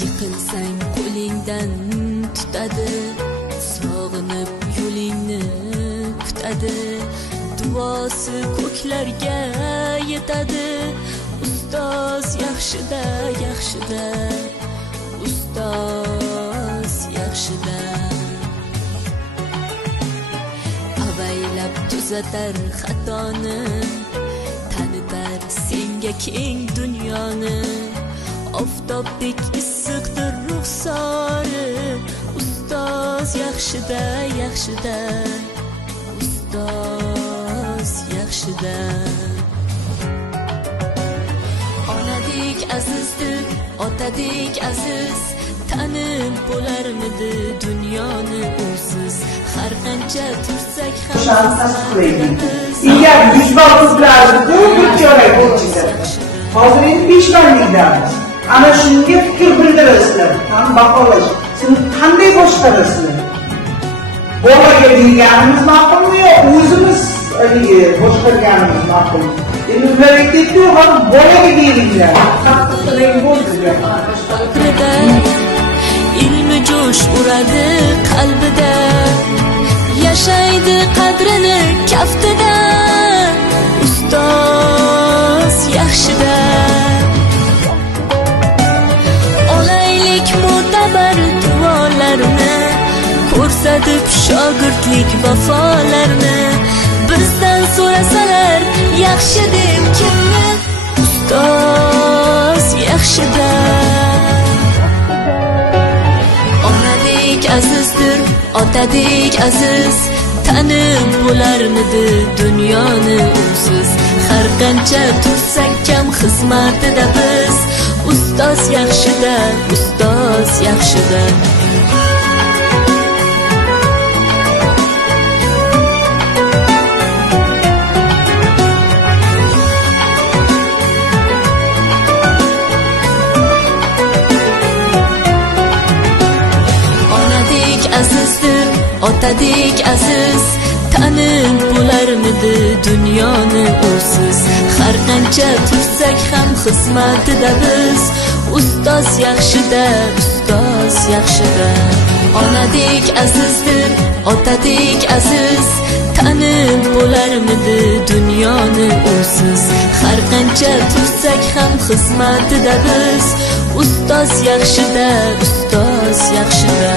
yiqilsang qo'lingdan tutadi, sog'inib yo'lingni kutadi, duosi ko'klarga yetadi. Ustoz yaxshida, yaxshida, ustoz yaxshida. Avaylab tuzatar xatoni, tanitar senga keng dunyoni. Oftobdek issiqdir ruxsori, ustoz yaxshida, yaxshida, ustoz yaxshida. Onadek azizdir, otadek aziz, tanib bo'larmidi dunyoni usiz. Har qancha tursak ham Eğer 100 bal kızlardı, bu bir yorak olacak. Hazır endi 5 ballikdamiz. Ana shunga fikr bildirasizlar. Ham baholash. Siz qanday boshqarasizlar? Bolaga deganimiz ma'qulmi yo o'zimiz boshqarganimiz ma'qulmi? Endi ular aytdi-ku, ham bolaga deyilinglar. Qattiqroq bo'ldi. Ilmi jo'sh uradi qalbida, yashaydi qadrini kaftida. Ustoz yaxshida. Olaylik mo'tabar duolarni, ko'rsatib shogirdlik vafolarni. Bizdan so'rasalar yaxshi deb kimni? Ustoz yaxshida. Onadek azizdir, otadek aziz, tanib bo'larmidi dunyoni usiz. Har qancha tursak kam xizmatida biz. Ustoz yaxshida, ustoz yaxshida. Azizdir, otadek aziz, tanib bo'larmidi dunyoni usiz. Har qancha tursak ham xizmatida biz. Ustoz yaxshida, ustoz yaxshida. Onadek azizdir, otadek aziz, tanib bo'larmidi dunyoni usiz. Har qancha tursak ham xizmatida biz. Ustoz yaxshida, ustoz yaxshida.